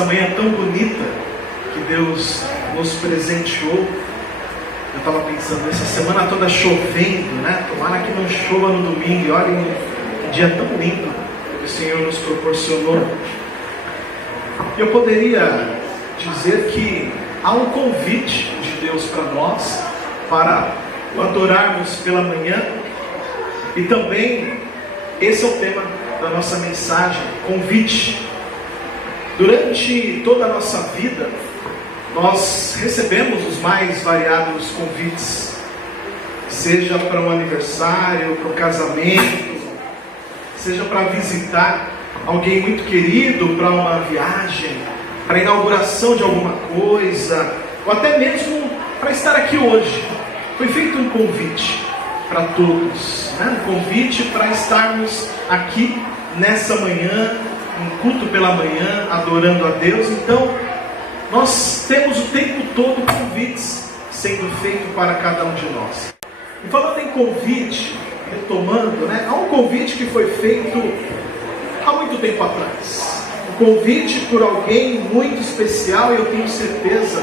essa manhã tão bonita que Deus nos presenteou. Eu estava pensando, essa semana toda chovendo, né? Tomara que não chova no domingo. E olhem, um dia tão lindo que o Senhor nos proporcionou. Eu poderia dizer que há um convite de Deus para nós, para o adorarmos pela manhã. E também, esse é o tema da nossa mensagem, convite. Durante toda a nossa vida, nós recebemos os mais variados convites, seja para um aniversário, para um casamento, seja para visitar alguém muito querido, para uma viagem, para a inauguração de alguma coisa, ou até mesmo para estar aqui hoje. Foi feito um convite para todos, né? Um convite para estarmos aqui nessa manhã, um culto pela manhã, adorando a Deus. Então, nós temos o tempo todo convites sendo feitos para cada um de nós. E falando em convite, retomando, né? Há um convite que foi feito há muito tempo atrás. Um convite por alguém muito especial, e eu tenho certeza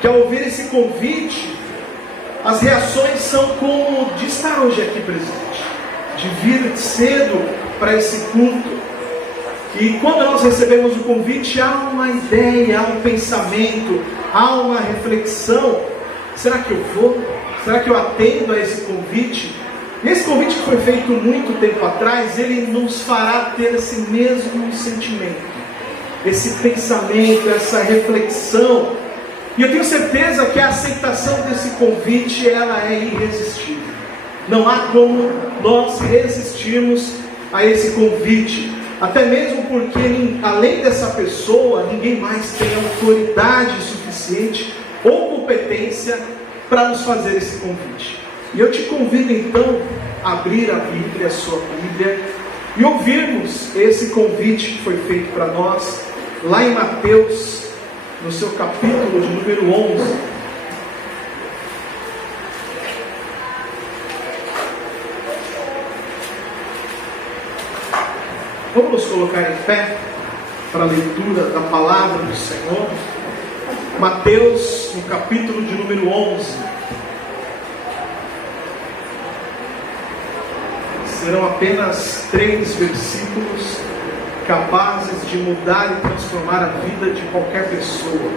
que ao ouvir esse convite, as reações são como de estar hoje aqui presente, de vir cedo para esse culto. E quando nós recebemos o convite, há uma ideia, há um pensamento, há uma reflexão. Será que eu vou? Será que eu atendo a esse convite? E esse convite que foi feito muito tempo atrás, ele nos fará ter esse mesmo sentimento, esse pensamento, essa reflexão. E eu tenho certeza que a aceitação desse convite, ela é irresistível. Não há como nós resistirmos a esse convite. Até mesmo porque, além dessa pessoa, ninguém mais tem autoridade suficiente ou competência para nos fazer esse convite. E eu te convido então a abrir a Bíblia, a sua Bíblia, e ouvirmos esse convite que foi feito para nós, lá em Mateus, no seu capítulo de número 11. Vamos nos colocar em pé para a leitura da palavra do Senhor. Mateus, no capítulo de número 11. Serão apenas 3 versículos capazes de mudar e transformar a vida de qualquer pessoa.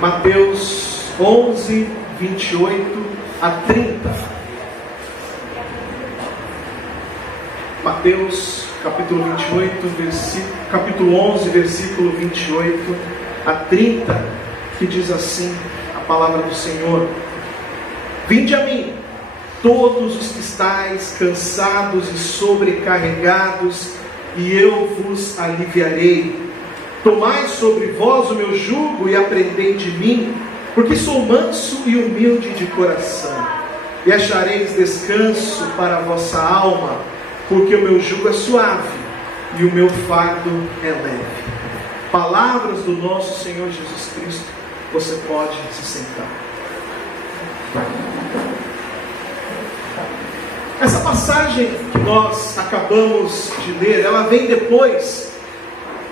Mateus 11, 28 a 30. Mateus capítulo 28, capítulo 11, versículo 28 a 30, que diz assim a palavra do Senhor: Vinde a mim, todos os que estáis cansados e sobrecarregados, e eu vos aliviarei. Tomai sobre vós o meu jugo e aprendei de mim, porque sou manso e humilde de coração, e achareis descanso para a vossa alma, porque o meu jugo é suave e o meu fardo é leve. Palavras do nosso Senhor Jesus Cristo. Você pode se sentar. Essa passagem que nós acabamos de ler, ela vem depois,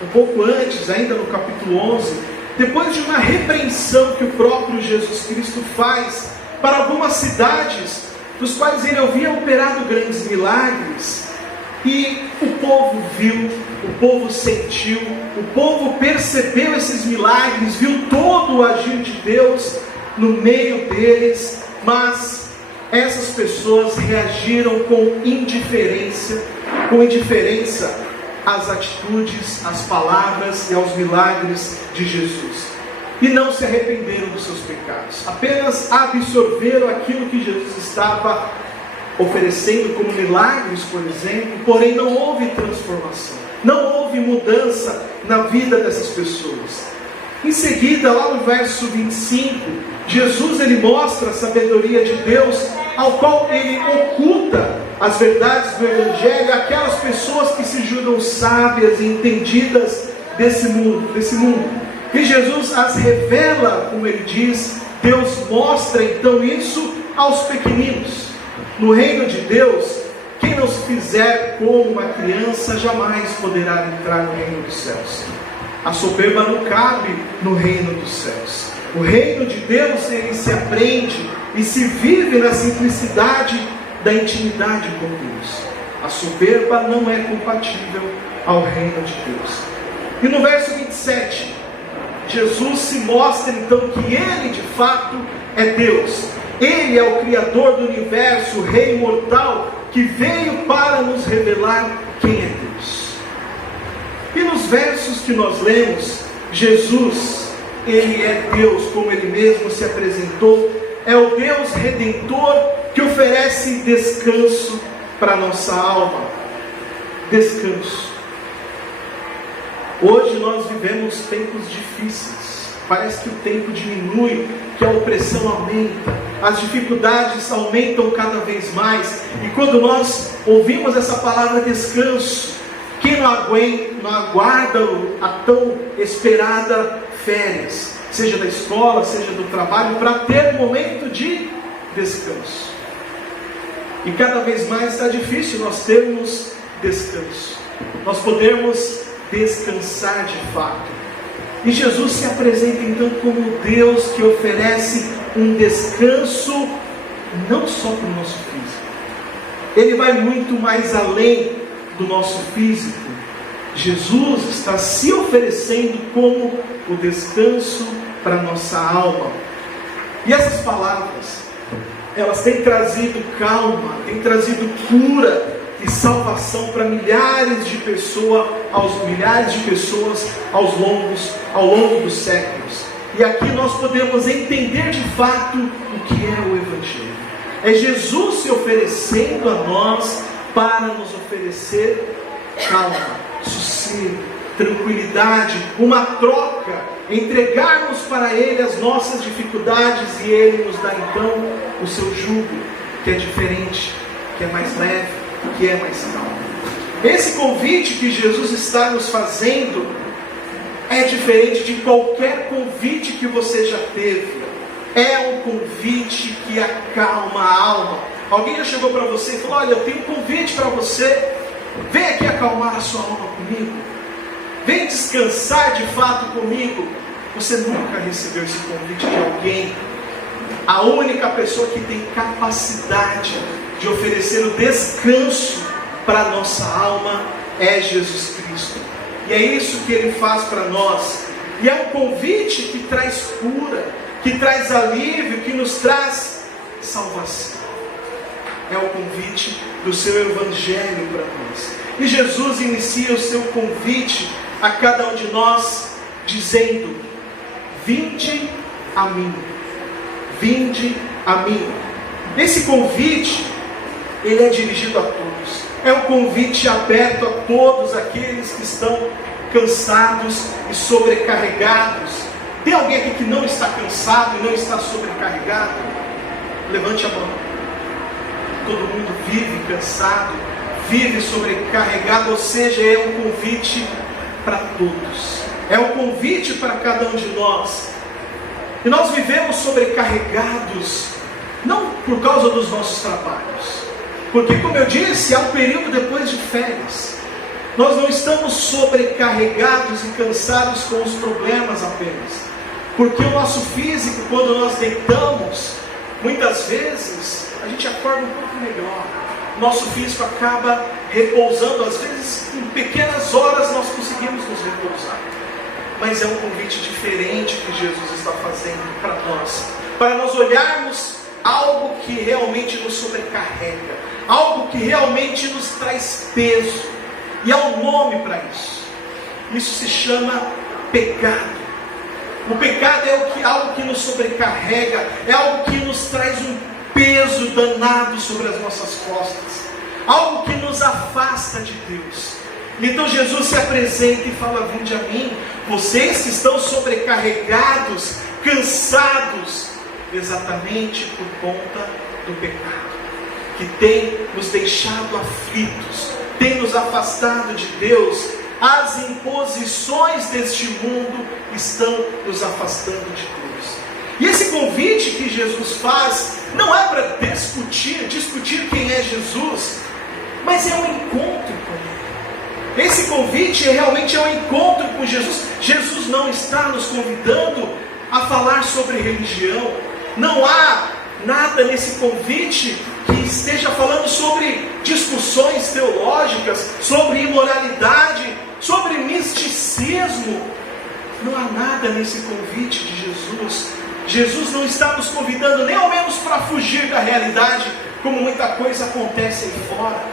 um pouco antes, ainda no capítulo 11, depois de uma repreensão que o próprio Jesus Cristo faz para algumas cidades, dos quais ele havia operado grandes milagres, e o povo viu, o povo sentiu, o povo percebeu esses milagres, viu todo o agir de Deus no meio deles, mas essas pessoas reagiram com indiferença às atitudes, às palavras e aos milagres de Jesus. E não se arrependeram dos seus pecados, apenas absorveram aquilo que Jesus estava oferecendo como milagres, por exemplo, porém não houve transformação, não houve mudança na vida dessas pessoas. Em seguida, lá no verso 25, Jesus ele mostra a sabedoria de Deus, ao qual ele oculta as verdades do Evangelho àquelas pessoas que se julgam sábias e entendidas desse mundo. E Jesus as revela, como ele diz. Deus mostra então isso aos pequeninos. No reino de Deus, quem não se fizer como uma criança jamais poderá entrar no reino dos céus. A soberba não cabe no reino dos céus. O reino de Deus, ele se aprende e se vive na simplicidade da intimidade com Deus. A soberba não é compatível ao reino de Deus. E no verso 27, Jesus se mostra então que Ele de fato é Deus. Ele é o Criador do universo, o Rei imortal, que veio para nos revelar quem é Deus. E nos versos que nós lemos, Jesus, Ele é Deus, como Ele mesmo se apresentou, é o Deus Redentor que oferece descanso para a nossa alma. Descanso. Hoje nós vivemos tempos difíceis. Parece que o tempo diminui, que a opressão aumenta, as dificuldades aumentam cada vez mais. E quando nós ouvimos essa palavra descanso, quem não aguarda a tão esperada férias, seja da escola, seja do trabalho, para ter um momento de descanso? E cada vez mais está difícil nós termos descanso, nós podemos descansar de fato. E Jesus se apresenta então como Deus que oferece um descanso não só para o nosso físico. Ele vai muito mais além do nosso físico. Jesus está se oferecendo como o descanso para a nossa alma. E essas palavras, elas têm trazido calma, têm trazido cura e salvação para milhares de pessoas ao longo dos séculos. E aqui nós podemos entender de fato o que é o Evangelho. É Jesus se oferecendo a nós para nos oferecer calma, sossego, tranquilidade, uma troca, entregarmos para Ele as nossas dificuldades e Ele nos dá então o seu jugo, que é diferente, que é mais leve, que é mais calmo. Esse convite que Jesus está nos fazendo é diferente de qualquer convite que você já teve. É um convite que acalma a alma. Alguém já chegou para você e falou: olha, eu tenho um convite para você, vem aqui acalmar a sua alma comigo, vem descansar de fato comigo. Você nunca recebeu esse convite de alguém. A única pessoa que tem capacidade de oferecer o descanso para a nossa alma é Jesus Cristo. E é isso que Ele faz para nós. E é um convite que traz cura, que traz alívio, que nos traz salvação. É o convite do seu Evangelho para nós. E Jesus inicia o seu convite a cada um de nós dizendo: vinde a mim, vinde a mim. Esse convite, ele é dirigido a todos. É um convite aberto a todos aqueles que estão cansados e sobrecarregados. Tem alguém aqui que não está cansado e não está sobrecarregado? Levante a mão. Todo mundo vive cansado, vive sobrecarregado, ou seja, é um convite para todos. É um convite para cada um de nós. E nós vivemos sobrecarregados, não por causa dos nossos trabalhos, porque, como eu disse, há um período depois de férias. Nós não estamos sobrecarregados e cansados com os problemas apenas, porque o nosso físico, quando nós deitamos, muitas vezes a gente acorda um pouco melhor. Nosso físico acaba repousando, às vezes em pequenas horas nós conseguimos nos repousar. Mas é um convite diferente que Jesus está fazendo para nós olharmos algo que realmente nos sobrecarrega, algo que realmente nos traz peso. E há um nome para isso. Isso se chama pecado. O pecado é algo que nos sobrecarrega, é algo que nos traz um peso danado sobre as nossas costas, algo que nos afasta de Deus. Então Jesus se apresenta e fala: vinde a mim, vocês que estão sobrecarregados, cansados, exatamente por conta do pecado, que tem nos deixado aflitos, tem nos afastado de Deus. As imposições deste mundo estão nos afastando de Deus. E esse convite que Jesus faz não é para discutir quem é Jesus, mas é um encontro com Ele. Esse convite realmente é um encontro com Jesus. Jesus não está nos convidando a falar sobre religião. Não há nada nesse convite que esteja falando sobre discussões teológicas, sobre imoralidade, sobre misticismo. Não há nada nesse convite de Jesus. Jesus não está nos convidando nem ao menos para fugir da realidade, como muita coisa acontece aí fora.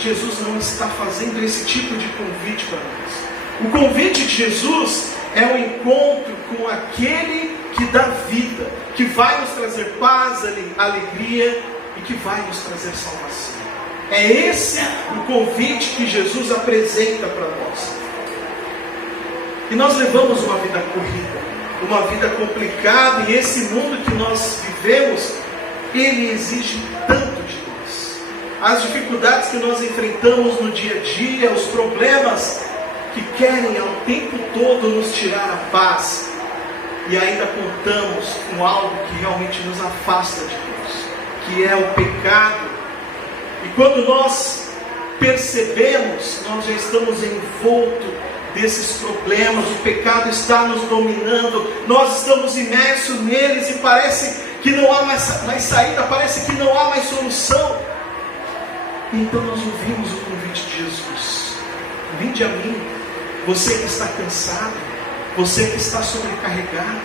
Jesus não está fazendo esse tipo de convite para nós. O convite de Jesus é o encontro com aquele que dá vida, que vai nos trazer paz, alegria e que vai nos trazer salvação. É esse o convite que Jesus apresenta para nós. E nós levamos uma vida corrida, uma vida complicada, e esse mundo que nós vivemos, ele exige tanto de nós. As dificuldades que nós enfrentamos no dia a dia, os problemas que querem ao tempo todo nos tirar a paz, e ainda contamos com algo que realmente nos afasta de Deus, que é o pecado. E quando nós percebemos, nós já estamos envoltos desses problemas, o pecado está nos dominando, nós estamos imersos neles e parece que não há mais saída, parece que não há mais solução. Então nós ouvimos o convite de Jesus: vinde a mim, você que está cansado, você que está sobrecarregado.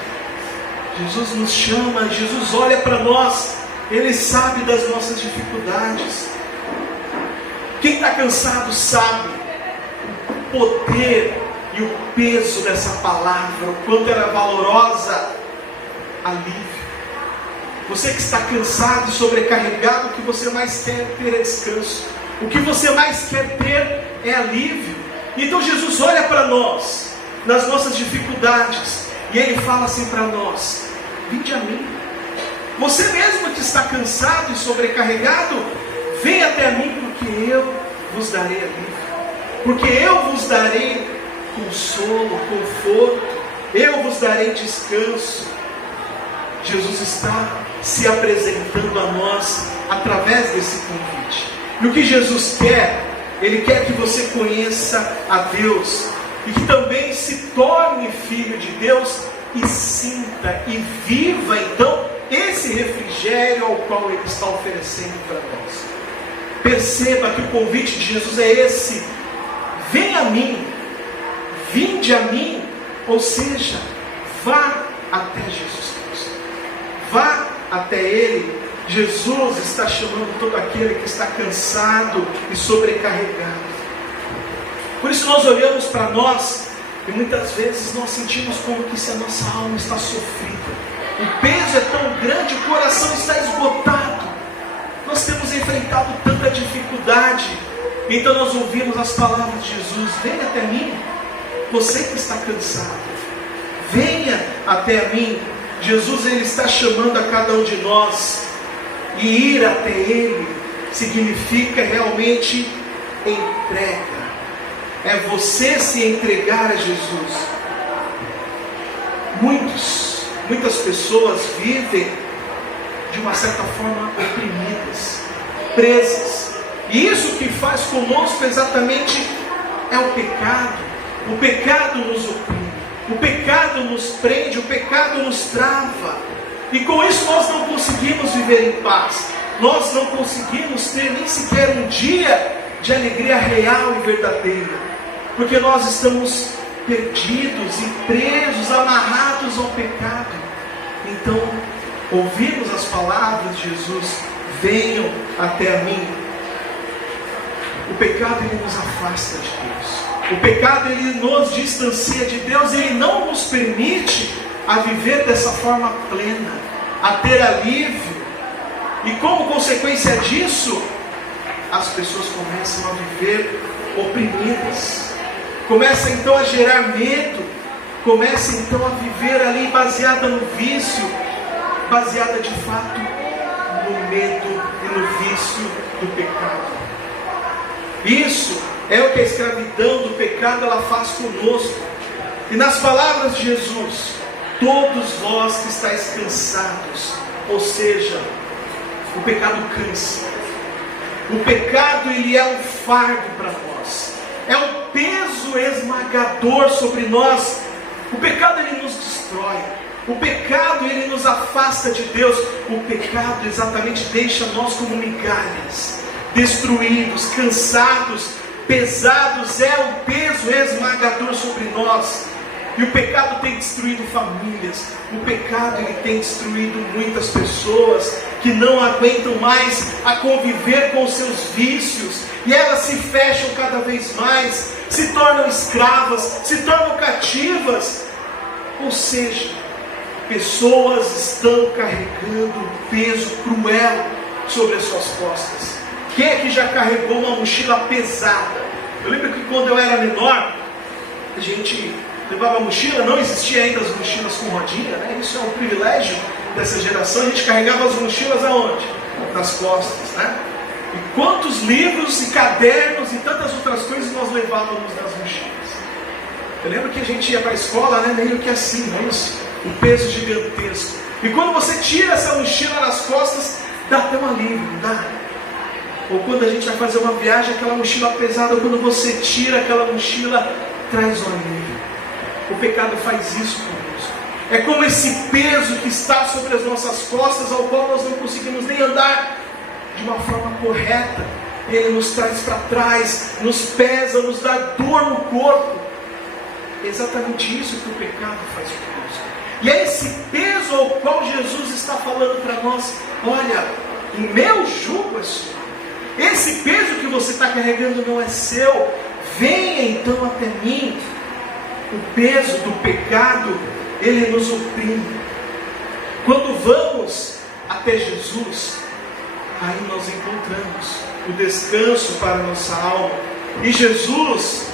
Jesus nos chama, Jesus olha para nós, Ele sabe das nossas dificuldades. Quem está cansado sabe o poder e o peso dessa palavra, o quanto era valorosa. Alívio. Você que está cansado e sobrecarregado, o que você mais quer ter é descanso. O que você mais quer ter é alívio. Então Jesus olha para nós, nas nossas dificuldades, e Ele fala assim para nós: vinde a mim. Você mesmo que está cansado e sobrecarregado, vem até mim, porque eu vos darei alívio. Porque eu vos darei consolo, conforto, eu vos darei descanso. Jesus está se apresentando a nós através desse convite. E o que Jesus quer? Ele quer que você conheça a Deus e que também se torne filho de Deus e sinta e viva então esse refrigério ao qual Ele está oferecendo para nós. Perceba que o convite de Jesus é esse: vem a mim, vinde a mim, ou seja, vá até Jesus Cristo, vá até Ele. Jesus está chamando todo aquele que está cansado e sobrecarregado. Por isso nós olhamos para nós e muitas vezes nós sentimos como que se a nossa alma está sofrida, o peso é tão grande, o coração está esgotado, nós temos enfrentado tanta dificuldade. Então nós ouvimos as palavras de Jesus: venha até mim, você que está cansado, venha até mim. Jesus, Ele está chamando a cada um de nós, e ir até Ele significa realmente entrega, é você se entregar a Jesus. Muitas pessoas vivem de uma certa forma oprimidas, presas. E isso que faz conosco exatamente é o pecado. O pecado nos oprime, o pecado nos prende, o pecado nos trava. E com isso nós não conseguimos viver em paz. Nós não conseguimos ter nem sequer um dia de alegria real e verdadeira. Porque nós estamos perdidos e presos, amarrados ao pecado. Então, ouvimos as palavras de Jesus: venham até mim. O pecado, ele nos afasta de Deus. O pecado, ele nos distancia de Deus. Ele não nos permite a viver dessa forma plena, a ter alívio. E como consequência disso, as pessoas começam a viver oprimidas, começam então a gerar medo, começam então a viver ali baseada no vício, baseada de fato no medo e no vício do pecado. Isso é o que a escravidão do pecado ela faz conosco. E nas palavras de Jesus: todos vós que estáis cansados, ou seja, o pecado cansa. O pecado, ele é um fardo para nós. é um peso esmagador sobre nós. O pecado, ele nos destrói. O pecado, ele nos afasta de Deus. O pecado exatamente deixa nós como migalhas, destruídos, cansados, pesados. É um peso esmagador sobre nós. E o pecado tem destruído famílias. O pecado, ele tem destruído muitas pessoas que não aguentam mais a conviver com os seus vícios. E elas se fecham cada vez mais, se tornam escravas, se tornam cativas. Ou seja, pessoas estão carregando um peso cruel sobre as suas costas. Quem é que já carregou uma mochila pesada? Eu lembro que quando eu era menor, a gente levava mochila, não existia ainda as mochilas com rodinha, né? Isso é um privilégio dessa geração. A gente carregava as mochilas aonde? Nas costas, né? E quantos livros e cadernos e tantas outras coisas nós levávamos nas mochilas. Eu lembro que a gente ia para a escola, né? Meio que assim, não é isso? Um peso gigantesco. E quando você tira essa mochila nas costas, dá até um alívio, não dá? Ou quando a gente vai fazer uma viagem, aquela mochila pesada, quando você tira aquela mochila, traz um alívio. O pecado faz isso conosco. É como esse peso que está sobre as nossas costas, ao qual nós não conseguimos nem andar de uma forma correta. Ele nos traz para trás, nos pesa, nos dá dor no corpo. É exatamente isso que o pecado faz conosco. E é esse peso ao qual Jesus está falando para nós: olha, o meu jugo é suave. Esse peso que você está carregando não é seu. Venha então até mim. O peso do pecado, ele nos oprime. Quando vamos até Jesus, aí nós encontramos o descanso para a nossa alma. E Jesus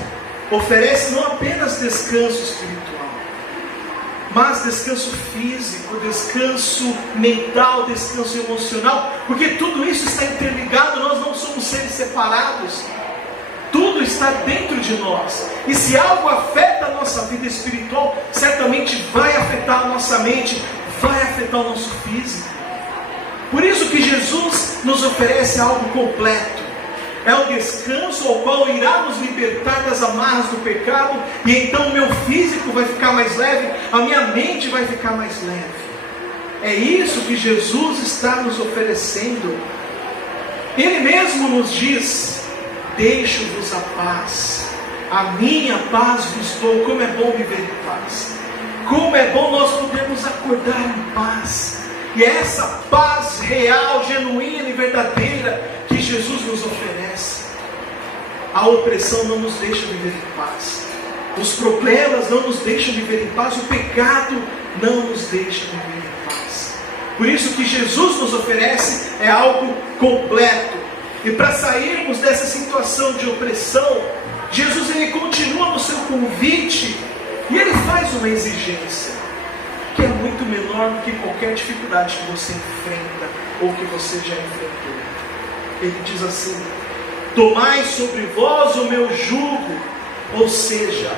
oferece não apenas descanso espiritual, mas descanso físico, descanso mental, descanso emocional, porque tudo isso está interligado. Nós não somos seres separados. Tudo está dentro de nós. E se algo afeta a nossa vida espiritual, certamente vai afetar a nossa mente, vai afetar o nosso físico. Por isso que Jesus nos oferece algo completo. É um descanso ao qual irá nos libertar das amarras do pecado. E então o meu físico vai ficar mais leve, a minha mente vai ficar mais leve. É isso que Jesus está nos oferecendo. Ele mesmo nos diz: deixo-vos a paz, a minha paz vos dou. Como é bom viver em paz. Como é bom nós podermos acordar em paz. E é essa paz real, genuína e verdadeira que Jesus nos oferece. A opressão não nos deixa viver em paz. Os problemas não nos deixam viver em paz. O pecado não nos deixa viver em paz. Por isso que Jesus nos oferece é algo completo. E para sairmos dessa situação de opressão, Jesus, ele continua no seu convite e ele faz uma exigência que é muito menor do que qualquer dificuldade que você enfrenta ou que você já enfrentou. Ele diz assim: tomai sobre vós o meu jugo, ou seja,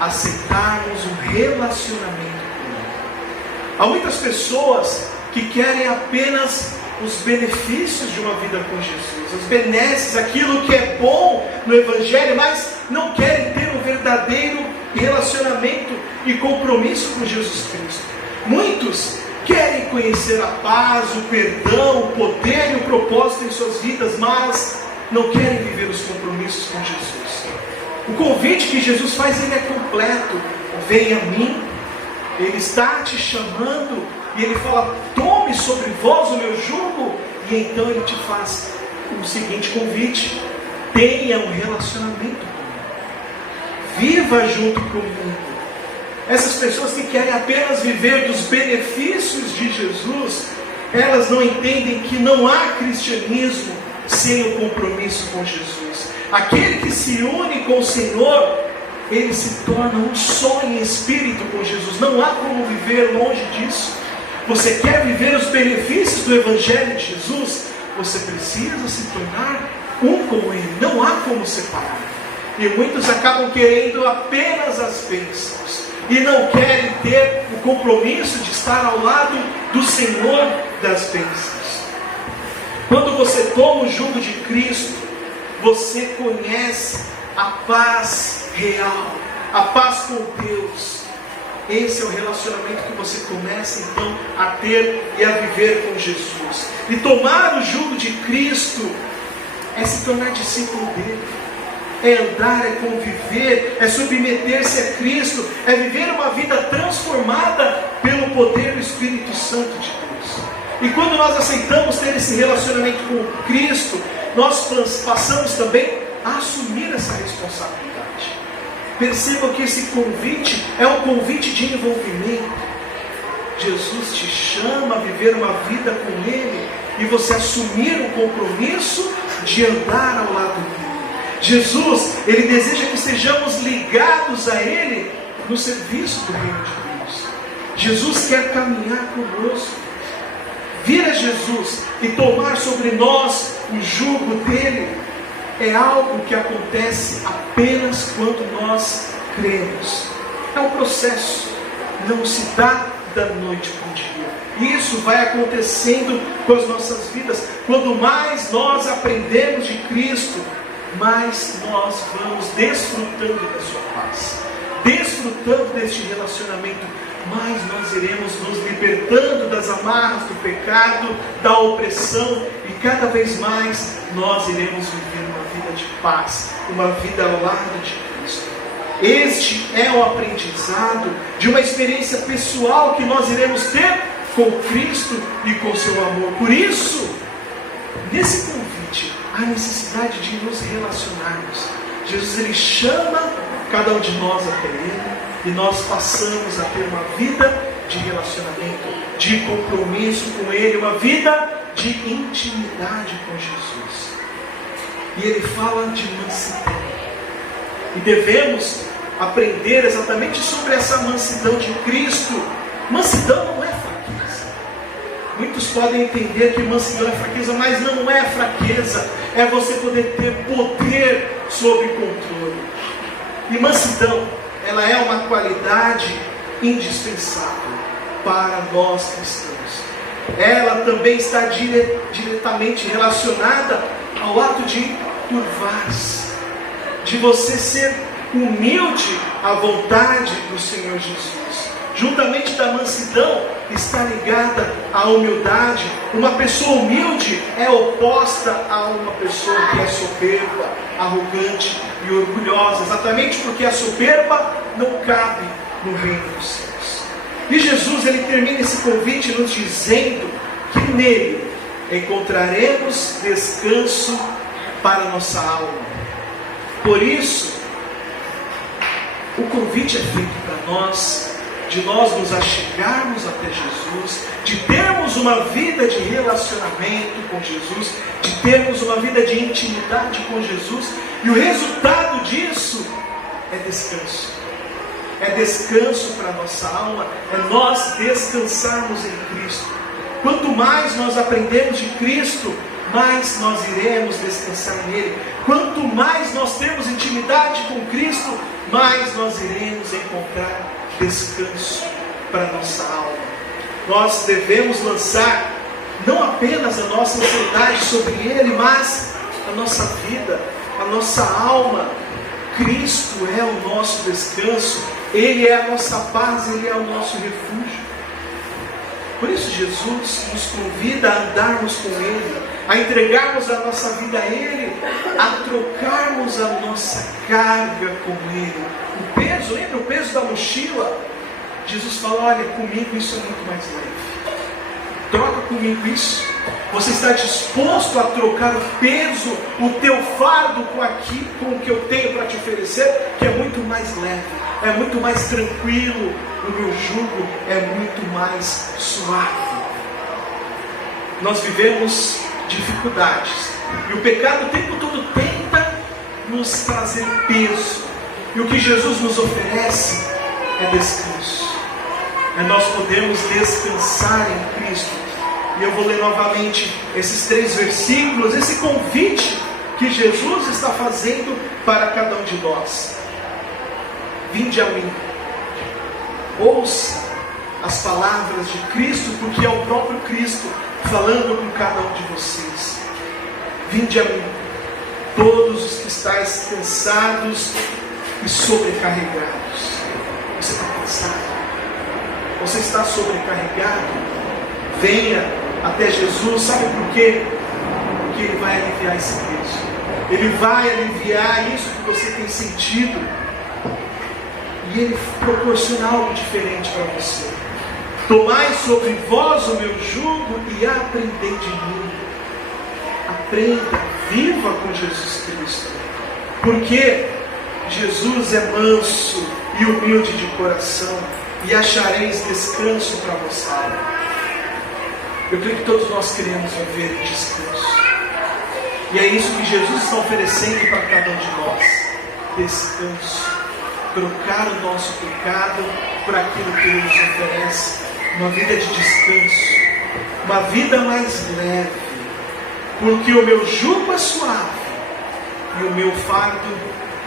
aceitarmos um relacionamento com Ele. Há muitas pessoas que querem apenas os benefícios de uma vida com Jesus, as benesses, aquilo que é bom no Evangelho, mas não querem ter um verdadeiro relacionamento e compromisso com Jesus Cristo. Muitos querem conhecer a paz, o perdão, o poder e o propósito em suas vidas, mas não querem viver os compromissos com Jesus. O convite que Jesus faz, ele é completo. Venha a mim. Ele está te chamando e ele fala: tome sobre vós o meu jugo. E então ele te faz o seguinte convite: tenha um relacionamento comigo, viva junto comigo. Essas pessoas que querem apenas viver dos benefícios de Jesus, elas não entendem que não há cristianismo sem o compromisso com Jesus. Aquele que se une com o Senhor, ele se torna um só em espírito com Jesus. Não há como viver longe disso. Você quer viver os benefícios do Evangelho de Jesus? Você precisa se tornar um com Ele. Não há como separar. E muitos acabam querendo apenas as bênçãos e não querem ter o compromisso de estar ao lado do Senhor das bênçãos. Quando você toma o jugo de Cristo, você conhece a paz real, a paz com Deus. Esse é o relacionamento que você começa então a ter e a viver com Jesus. E tomar o jugo de Cristo é se tornar discípulo dele, é andar, é conviver, é submeter-se a Cristo, é viver uma vida transformada pelo poder do Espírito Santo de Deus. E quando nós aceitamos ter esse relacionamento com Cristo, nós passamos também a assumir essa responsabilidade. Percebam que esse convite é um convite de envolvimento. Jesus te chama a viver uma vida com Ele e você assumir o compromisso de andar ao lado dele. Jesus, Ele deseja que estejamos ligados a Ele no serviço do reino de Deus. Jesus quer caminhar conosco. Vir a Jesus e tomar sobre nós o jugo dele é algo que acontece apenas quando nós cremos. É um processo, não se dá da noite para o dia. Isso vai acontecendo com as nossas vidas. Quanto mais nós aprendemos de Cristo, mais nós vamos desfrutando da sua paz, desfrutando deste relacionamento, mais nós iremos nos libertando das amarras do pecado, da opressão, e cada vez mais nós iremos viver uma vida de paz, uma vida ao lado de Cristo. Este é o aprendizado de uma experiência pessoal que nós iremos ter com Cristo e com seu amor. Por isso, nesse convite, há necessidade de nos relacionarmos. Jesus, Ele chama cada um de nós até Ele, e nós passamos a ter uma vida de relacionamento, de compromisso com Ele, uma vida de intimidade com Jesus. E Ele fala de mansidão. E devemos aprender exatamente sobre essa mansidão de Cristo. Mansidão não é fraqueza. Muitos podem entender que mansidão é fraqueza, mas não é fraqueza. É você poder ter poder sob controle. E mansidão, ela é uma qualidade indispensável para nós cristãos. Ela também está diretamente relacionada ao ato de curvar-se, de você ser humilde à vontade do Senhor Jesus. Juntamente da mansidão está ligada à humildade. Uma pessoa humilde é oposta a uma pessoa que é soberba, arrogante e orgulhosa, exatamente porque a soberba não cabe no reino dos céus. E Jesus, Ele termina esse convite nos dizendo que nele encontraremos descanso para a nossa alma. Por isso, o convite é feito para nós, de nós nos achegarmos até Jesus, de termos uma vida de relacionamento com Jesus, de termos uma vida de intimidade com Jesus, e o resultado disso é descanso. É descanso para a nossa alma, é nós descansarmos em Cristo. Quanto mais nós aprendemos de Cristo, mais nós iremos descansar nele. Quanto mais nós temos intimidade com Cristo, mais nós iremos encontrar descanso para a nossa alma. Nós devemos lançar não apenas a nossa ansiedade sobre Ele, mas a nossa vida, a nossa alma. Cristo é o nosso descanso, Ele é a nossa paz, Ele é o nosso refúgio. Por isso Jesus nos convida a andarmos com Ele, a entregarmos a nossa vida a Ele, a trocarmos a nossa carga com Ele. O peso, lembra o peso da mochila? Jesus fala, olha, comigo isso é muito mais leve. Troca comigo isso. Você está disposto a trocar o peso, o teu fardo com o que eu tenho para te oferecer, que é muito mais leve, é muito mais tranquilo, o meu jugo é muito mais suave. Nós vivemos dificuldades, e o pecado o tempo todo tenta nos trazer peso, e o que Jesus nos oferece é descanso. Nós podemos descansar em Cristo. E eu vou ler novamente esses 3 versículos, esse convite que Jesus está fazendo para cada um de nós. Vinde a mim, ouça as palavras de Cristo, porque é o próprio Cristo falando com cada um de vocês. Vinde a mim, todos os que estáis cansados e sobrecarregados. Você está cansado? Você está sobrecarregado? Venha até Jesus. Sabe por quê? Porque Ele vai aliviar esse peso. Ele vai aliviar isso que você tem sentido. E Ele proporciona algo diferente para você. Tomai sobre vós o meu jugo e aprendei de mim. Aprenda, viva com Jesus Cristo. Porque Jesus é manso e humilde de coração, e achareis descanso para a vossa alma. Eu creio que todos nós queremos viver em descanso. E é isso que Jesus está oferecendo para cada um de nós. Descanso. Trocar o nosso pecado por aquilo que Ele nos oferece. Uma vida de descanso. Uma vida mais leve. Porque o meu jugo é suave e o meu fardo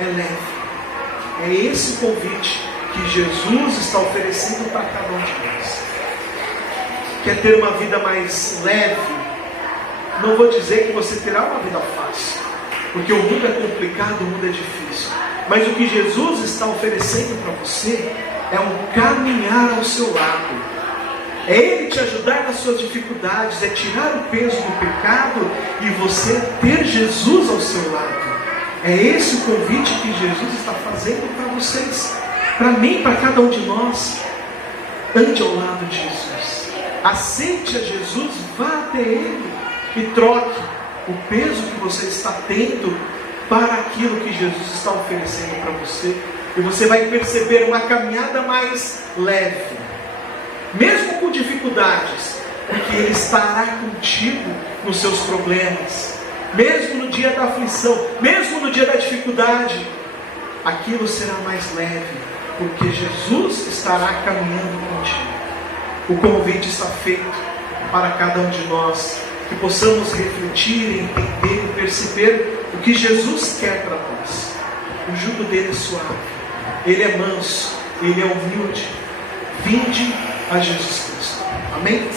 é leve. É esse o convite que Jesus está oferecendo para cada um de nós. Quer ter uma vida mais leve? Não vou dizer que você terá uma vida fácil, porque o mundo é complicado, o mundo é difícil. Mas o que Jesus está oferecendo para você é um caminhar ao seu lado. É Ele te ajudar nas suas dificuldades, é tirar o peso do pecado e você ter Jesus ao seu lado. É esse o convite que Jesus está fazendo para vocês, para mim, para cada um de nós. Ande ao lado de Jesus, aceite a Jesus, vá até Ele e troque o peso que você está tendo para aquilo que Jesus está oferecendo para você. E você vai perceber uma caminhada mais leve, mesmo com dificuldades, porque Ele estará contigo nos seus problemas, mesmo no dia da aflição, mesmo no dia da dificuldade, aquilo será mais leve, porque Jesus estará caminhando contigo. O convite está feito para cada um de nós, que possamos refletir, entender e perceber o que Jesus quer para nós. O jugo dele é suave, Ele é manso, Ele é humilde. Vinde a Jesus Cristo. Amém?